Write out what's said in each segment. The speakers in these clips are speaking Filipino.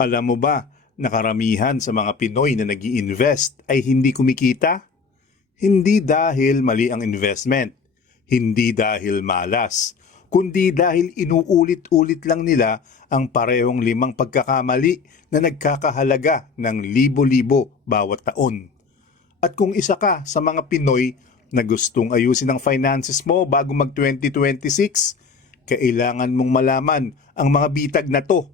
Alam mo ba na karamihan sa mga Pinoy na nag invest ay hindi kumikita? Hindi dahil mali ang investment, hindi dahil malas, kundi dahil inuulit-ulit lang nila ang parehong limang pagkakamali na nagkakahalaga ng libo-libo bawat taon. At kung isa ka sa mga Pinoy na gustong ayusin ang finances mo bago mag 2026, kailangan mong malaman ang mga bitag na to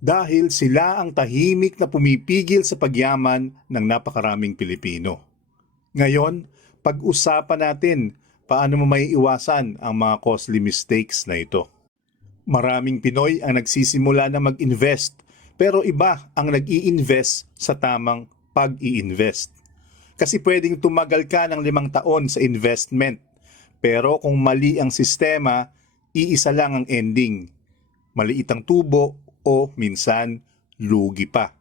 dahil sila ang tahimik na pumipigil sa pagyaman ng napakaraming Pilipino. Ngayon, pag-usapan natin paano mo may iwasan ang mga costly mistakes na ito. Maraming Pinoy ang nagsisimula na mag-invest pero iba ang nag invest sa tamang pag-i-invest. Kasi pwedeng tumagal ka ng limang taon sa investment pero kung mali ang sistema, iisa lang ang ending. Maliit ang tubo o minsan lugi pa.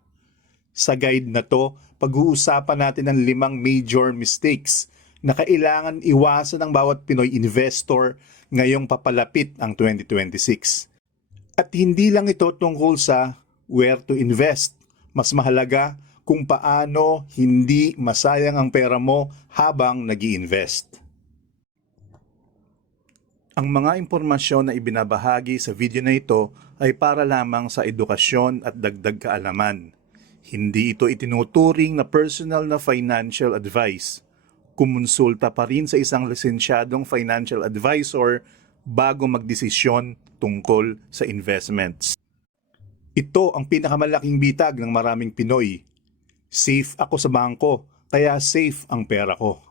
Sa guide na to, pag-uusapan natin ang limang major mistakes na kailangan iwasan ng bawat Pinoy investor ngayong papalapit ang 2026. At hindi lang ito tungkol sa where to invest. Mas mahalaga kung paano hindi masayang ang pera mo habang nag invest Ang mga impormasyon na ibinabahagi sa video na ito ay para lamang sa edukasyon at dagdag kaalaman. Hindi ito itinuturing na personal na financial advice. Kumonsulta pa rin sa isang lisensyadong financial advisor bago magdesisyon tungkol sa investments. Ito ang pinakamalaking bitag ng maraming Pinoy. Safe ako sa bangko, kaya safe ang pera ko.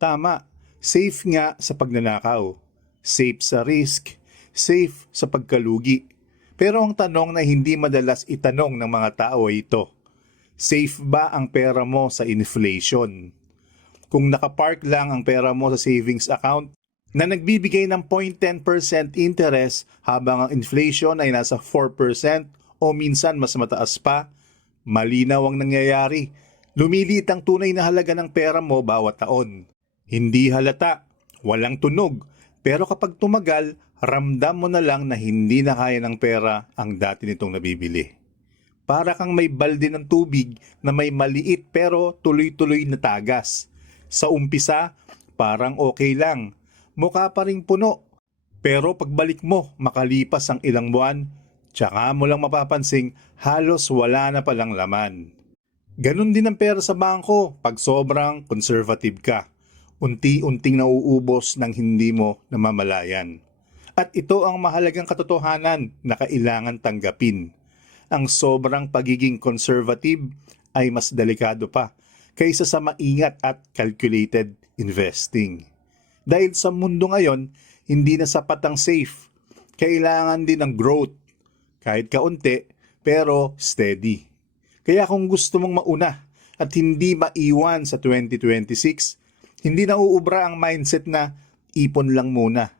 Tama, safe nga sa pagnanakaw, safe sa risk, safe sa pagkalugi. Pero ang tanong na hindi madalas itanong ng mga tao ay ito, safe ba ang pera mo sa inflation? Kung nakapark lang ang pera mo sa savings account na nagbibigay ng 0.10% interest habang ang inflation ay nasa 4% o minsan mas mataas pa, malinaw ang nangyayari. Lumiliit ang tunay na halaga ng pera mo bawat taon. Hindi halata, walang tunog, pero kapag tumagal, ramdam mo na lang na hindi na kaya ng pera ang dati nitong nabibili. Para kang may balde ng tubig na may maliit pero tuloy-tuloy na tagas. Sa umpisa, parang okay lang. Mukha pa ring puno. Pero pagbalik mo, makalipas ang ilang buwan, tsaka mo lang mapapansing halos wala na palang laman. Ganon din ang pera sa bangko pag sobrang conservative ka. Unti-unting nauubos ng hindi mo namamalayan. At ito ang mahalagang katotohanan na kailangan tanggapin. Ang sobrang pagiging conservative ay mas delikado pa kaysa sa maingat at calculated investing. Dahil sa mundo ngayon, hindi na sapat ang safe. Kailangan din ng growth. Kahit kaunti, pero steady. Kaya kung gusto mong mauna at hindi maiwan sa 2026, hindi na uubra ang mindset na ipon lang muna.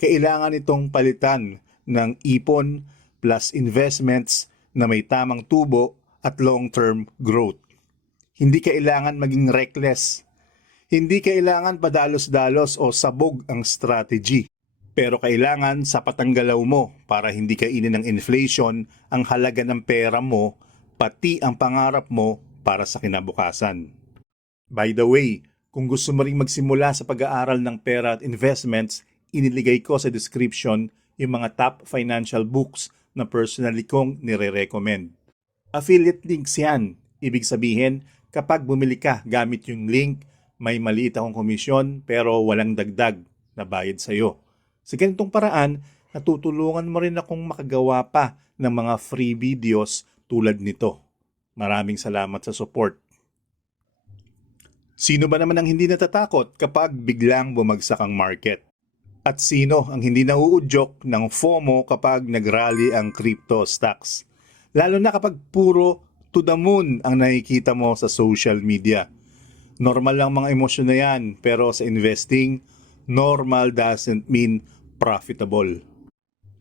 Kailangan itong palitan ng ipon plus investments na may tamang tubo at long-term growth. Hindi kailangan maging reckless. Hindi kailangan padalos-dalos o sabog ang strategy. Pero kailangan sapat ang galaw mo para hindi kainin ng inflation ang halaga ng pera mo pati ang pangarap mo para sa kinabukasan. By the way, kung gusto mo ring magsimula sa pag-aaral ng pera at investments, iniligay ko sa description yung mga top financial books na personally kong nire-recommend. Affiliate links yan. Ibig sabihin, kapag bumili ka gamit yung link, may maliit akong komisyon pero walang dagdag na bayad sa'yo. Sa ganitong paraan, natutulungan mo rin akong makagawa pa ng mga free videos tulad nito. Maraming salamat sa support. Sino ba naman ang hindi natatakot kapag biglang bumagsak ang market? At sino ang hindi nauudyok ng FOMO kapag nagrally ang crypto stocks? Lalo na kapag puro to the moon ang nakikita mo sa social media. Normal lang mga emosyon na yan, pero sa investing, normal doesn't mean profitable.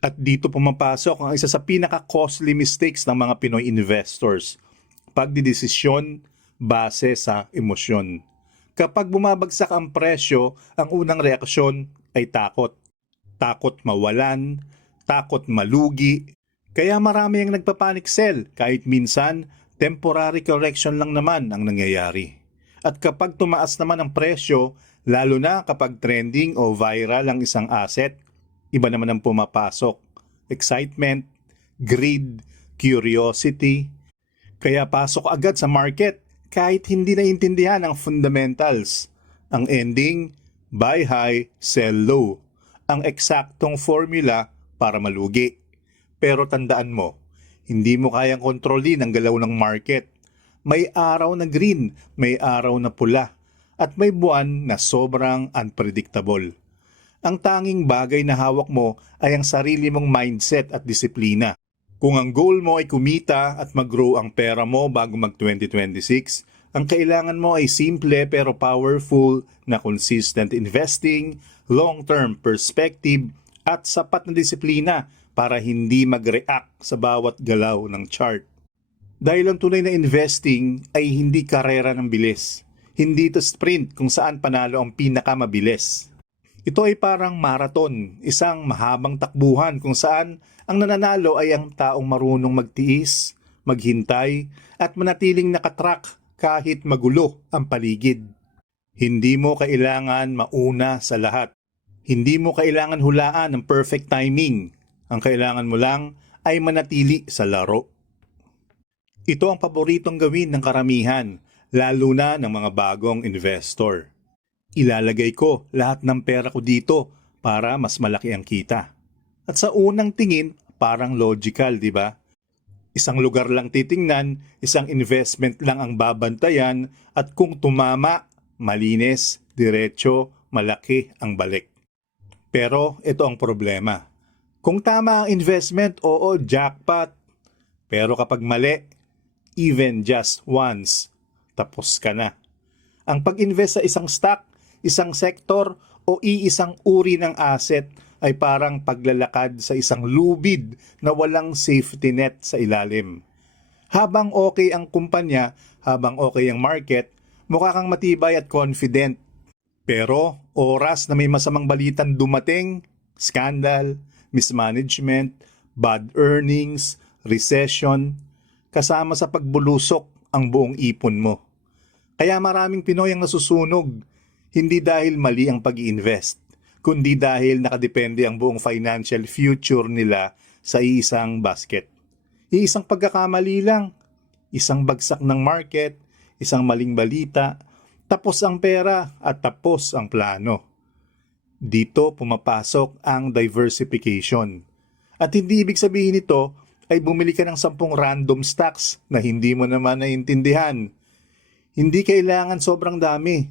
At dito pumapasok ang isa sa pinaka-costly mistakes ng mga Pinoy investors. Pagdidesisyon base sa emosyon. Kapag bumabagsak ang presyo, ang unang reaksyon ay takot. Takot mawalan, takot malugi, Kaya marami ang nagpapanik sell kahit minsan temporary correction lang naman ang nangyayari. At kapag tumaas naman ang presyo, lalo na kapag trending o viral ang isang asset, iba naman ang pumapasok. Excitement, greed, curiosity. Kaya pasok agad sa market kahit hindi naintindihan ang fundamentals. Ang ending, buy high, sell low. Ang eksaktong formula para malugi. Pero tandaan mo, hindi mo kayang kontrolin ang galaw ng market. May araw na green, may araw na pula, at may buwan na sobrang unpredictable. Ang tanging bagay na hawak mo ay ang sarili mong mindset at disiplina. Kung ang goal mo ay kumita at mag-grow ang pera mo bago mag-2026, ang kailangan mo ay simple pero powerful na consistent investing, long-term perspective, at sapat na disiplina para hindi mag-react sa bawat galaw ng chart. Dahil ang tunay na investing ay hindi karera ng bilis. Hindi ito sprint kung saan panalo ang pinakamabilis. Ito ay parang marathon, isang mahabang takbuhan kung saan ang nananalo ay ang taong marunong magtiis, maghintay, at manatiling nakatrack kahit magulo ang paligid. Hindi mo kailangan mauna sa lahat. Hindi mo kailangan hulaan ng perfect timing. Ang kailangan mo lang ay manatili sa laro. Ito ang paboritong gawin ng karamihan, lalo na ng mga bagong investor. Ilalagay ko lahat ng pera ko dito para mas malaki ang kita. At sa unang tingin, parang logical, di ba? Isang lugar lang titingnan, isang investment lang ang babantayan, at kung tumama, malinis, diretso, malaki ang balik. Pero ito ang problema. Kung tama ang investment, oo, jackpot. Pero kapag mali, even just once, tapos ka na. Ang pag-invest sa isang stock, isang sektor, o iisang uri ng asset ay parang paglalakad sa isang lubid na walang safety net sa ilalim. Habang okay ang kumpanya, habang okay ang market, mukha kang matibay at confident. Pero oras na may masamang balitan dumating, scandal, mismanagement, bad earnings, recession, kasama sa pagbulusok ang buong ipon mo. Kaya maraming Pinoy ang nasusunog, hindi dahil mali ang pag invest kundi dahil nakadepende ang buong financial future nila sa isang basket. Iisang pagkakamali lang, isang bagsak ng market, isang maling balita, tapos ang pera at tapos ang plano. Dito pumapasok ang diversification. At hindi ibig sabihin nito ay bumili ka ng sampung random stocks na hindi mo naman naiintindihan. Hindi kailangan sobrang dami.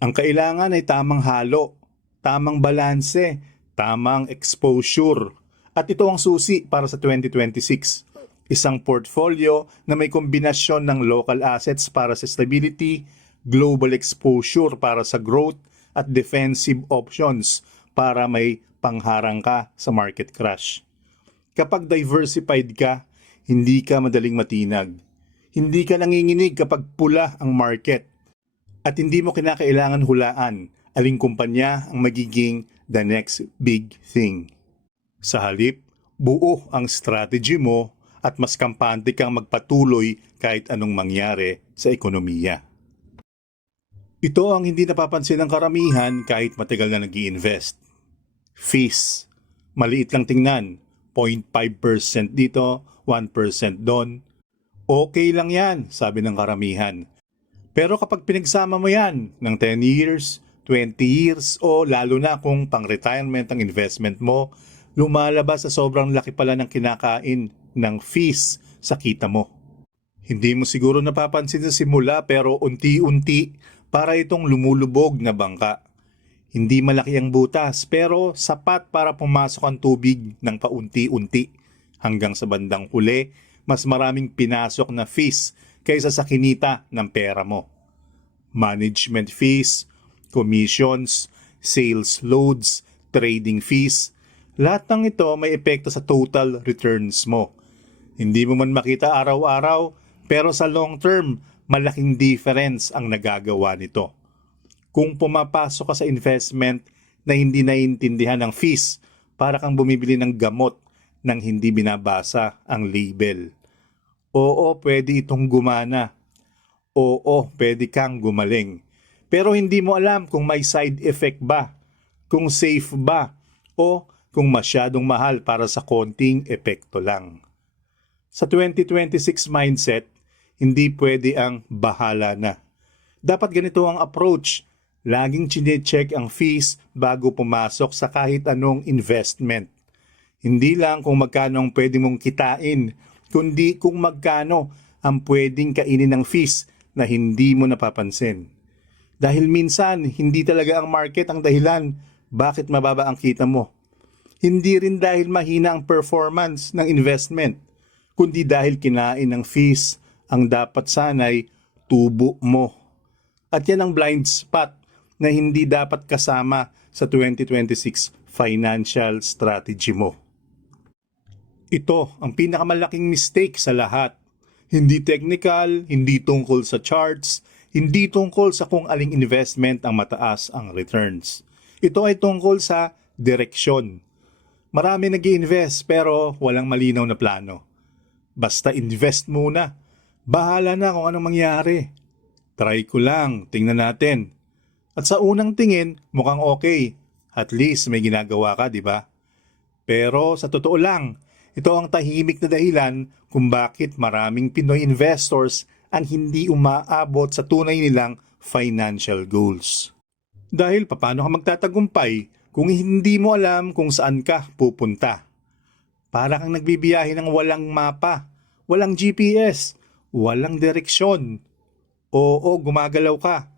Ang kailangan ay tamang halo tamang balanse, tamang exposure. At ito ang susi para sa 2026. Isang portfolio na may kombinasyon ng local assets para sa stability, global exposure para sa growth, at defensive options para may pangharang ka sa market crash. Kapag diversified ka, hindi ka madaling matinag. Hindi ka nanginginig kapag pula ang market. At hindi mo kinakailangan hulaan aling kumpanya ang magiging the next big thing. Sa halip, buo ang strategy mo at mas kampante kang magpatuloy kahit anong mangyari sa ekonomiya. Ito ang hindi napapansin ng karamihan kahit matagal na nag invest Fees. Maliit lang tingnan. 0.5% dito, 1% doon. Okay lang yan, sabi ng karamihan. Pero kapag pinagsama mo yan ng 10 years, 20 years o lalo na kung pang-retirement ang investment mo, lumalabas sa sobrang laki pala ng kinakain ng fees sa kita mo. Hindi mo siguro napapansin sa simula pero unti-unti para itong lumulubog na bangka. Hindi malaki ang butas pero sapat para pumasok ang tubig ng paunti-unti hanggang sa bandang huli mas maraming pinasok na fees kaysa sa kinita ng pera mo. Management fees, commissions, sales loads, trading fees, lahat ng ito may epekto sa total returns mo. Hindi mo man makita araw-araw, pero sa long term, malaking difference ang nagagawa nito. Kung pumapasok ka sa investment na hindi naiintindihan ng fees, para kang bumibili ng gamot nang hindi binabasa ang label. Oo, pwede itong gumana. Oo, pwede kang gumaling. Pero hindi mo alam kung may side effect ba, kung safe ba, o kung masyadong mahal para sa konting epekto lang. Sa 2026 mindset, hindi pwede ang bahala na. Dapat ganito ang approach. Laging chinecheck ang fees bago pumasok sa kahit anong investment. Hindi lang kung magkano ang pwede mong kitain, kundi kung magkano ang pwedeng kainin ng fees na hindi mo napapansin. Dahil minsan, hindi talaga ang market ang dahilan bakit mababa ang kita mo. Hindi rin dahil mahina ang performance ng investment, kundi dahil kinain ng fees ang dapat sanay tubo mo. At yan ang blind spot na hindi dapat kasama sa 2026 financial strategy mo. Ito ang pinakamalaking mistake sa lahat. Hindi technical, hindi tungkol sa charts, hindi tungkol sa kung aling investment ang mataas ang returns. Ito ay tungkol sa direksyon. Marami nag invest pero walang malinaw na plano. Basta invest muna. Bahala na kung anong mangyari. Try ko lang, tingnan natin. At sa unang tingin, mukhang okay. At least may ginagawa ka, di ba? Pero sa totoo lang, ito ang tahimik na dahilan kung bakit maraming Pinoy investors ang hindi umaabot sa tunay nilang financial goals. Dahil paano ka magtatagumpay kung hindi mo alam kung saan ka pupunta? Para kang nagbibiyahe ng walang mapa, walang GPS, walang direksyon. Oo, gumagalaw ka.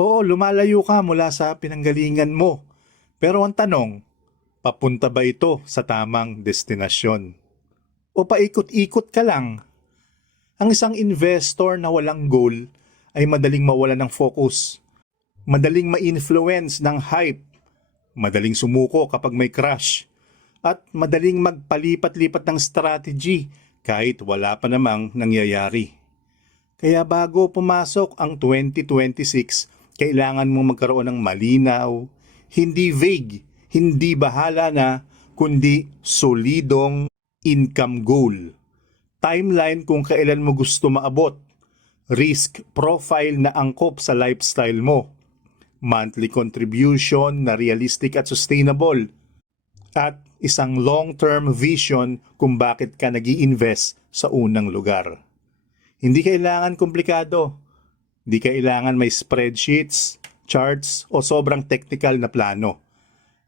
Oo, lumalayo ka mula sa pinanggalingan mo. Pero ang tanong, papunta ba ito sa tamang destinasyon? O paikot-ikot ka lang? Ang isang investor na walang goal ay madaling mawala ng focus. Madaling ma-influence ng hype. Madaling sumuko kapag may crash. At madaling magpalipat-lipat ng strategy kahit wala pa namang nangyayari. Kaya bago pumasok ang 2026, kailangan mong magkaroon ng malinaw, hindi vague, hindi bahala na, kundi solidong income goal. Timeline kung kailan mo gusto maabot. Risk profile na angkop sa lifestyle mo. Monthly contribution na realistic at sustainable. At isang long-term vision kung bakit ka nag invest sa unang lugar. Hindi kailangan komplikado. Hindi kailangan may spreadsheets, charts o sobrang technical na plano.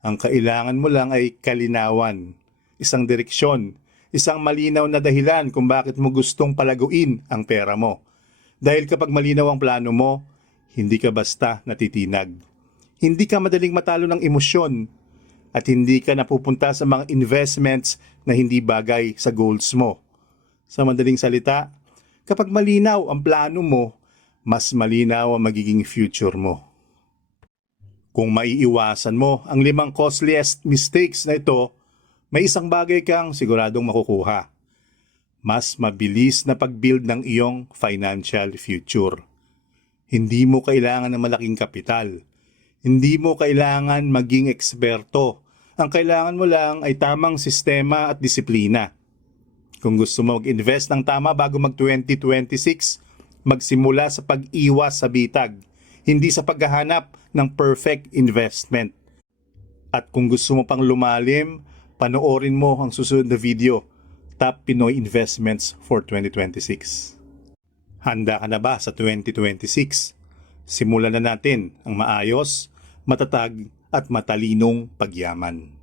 Ang kailangan mo lang ay kalinawan, isang direksyon, isang malinaw na dahilan kung bakit mo gustong palaguin ang pera mo. Dahil kapag malinaw ang plano mo, hindi ka basta natitinag. Hindi ka madaling matalo ng emosyon at hindi ka napupunta sa mga investments na hindi bagay sa goals mo. Sa madaling salita, kapag malinaw ang plano mo, mas malinaw ang magiging future mo. Kung maiiwasan mo ang limang costliest mistakes na ito, may isang bagay kang siguradong makukuha. Mas mabilis na pag-build ng iyong financial future. Hindi mo kailangan ng malaking kapital. Hindi mo kailangan maging eksperto. Ang kailangan mo lang ay tamang sistema at disiplina. Kung gusto mo mag-invest ng tama bago mag-2026, magsimula sa pag-iwas sa bitag, hindi sa paghahanap ng perfect investment. At kung gusto mo pang lumalim, panoorin mo ang susunod na video, Top Pinoy Investments for 2026. Handa ka na ba sa 2026? Simulan na natin ang maayos, matatag at matalinong pagyaman.